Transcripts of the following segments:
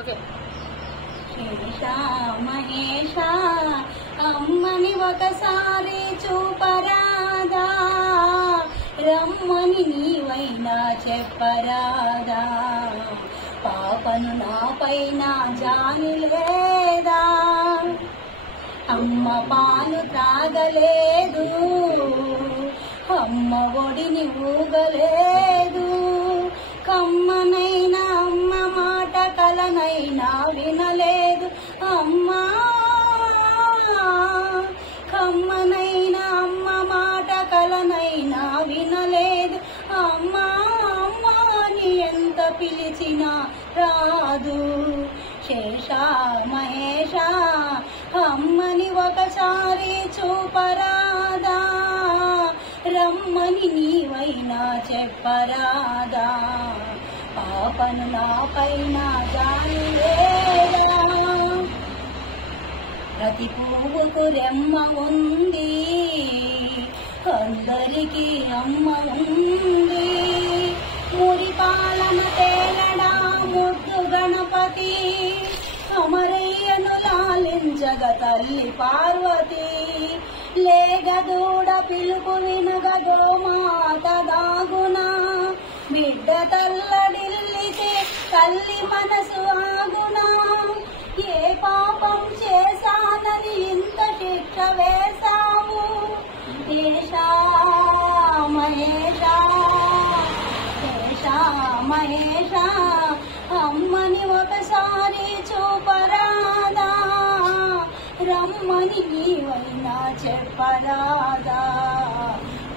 Okay. Sesha మహేషా అమ్మని ఒకసారి చూపరాదా, రమ్మని నీవైనా చెప్పరాదా, పాపను నాపైన జాలి లేదా, అమ్మ పాలు తాగలేదు, అమ్మ ఒడిని ఊగలేదు, కమ్మనైనా అమ్మ మాట కలనైనా వినలేదు, అమ్మా కమ్మనైనా అమ్మ మాట కలనైనా వినలేదు, అమ్మా అమ్మా అని ఎంత పిలిచినా రాదు. శేషా మహేషా అమ్మని ఒకసారి చూపరాదా, రమ్మని నీవైనా చెప్పరాదా, పాపను నాపైన జాలి లేదా. ప్రతి పువ్వుకు రెమ్మ ఉంది, అందరికీ అమ్మ ఉంది, మురిపాలన తేలడా ముద్దు గణపతి, అమరయ్యను లాలించగ తల్లి పార్వతి, లేగదూడ పిలుపు వినగ గోమాత దాగునా, బిడ్డ తల్లడిల్లితే తల్లి మనసు ఆగునా, ఏ పాపం చేశానని ఇంత శిక్ష వేశావు, శేషా మహేషా శేషా మహేషా అమ్మని ఒకసారి చూపరాదా, రమ్మని నీవైనా చెప్పరాదా,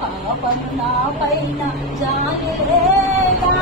పాపను నాపైన జాలి లేదా.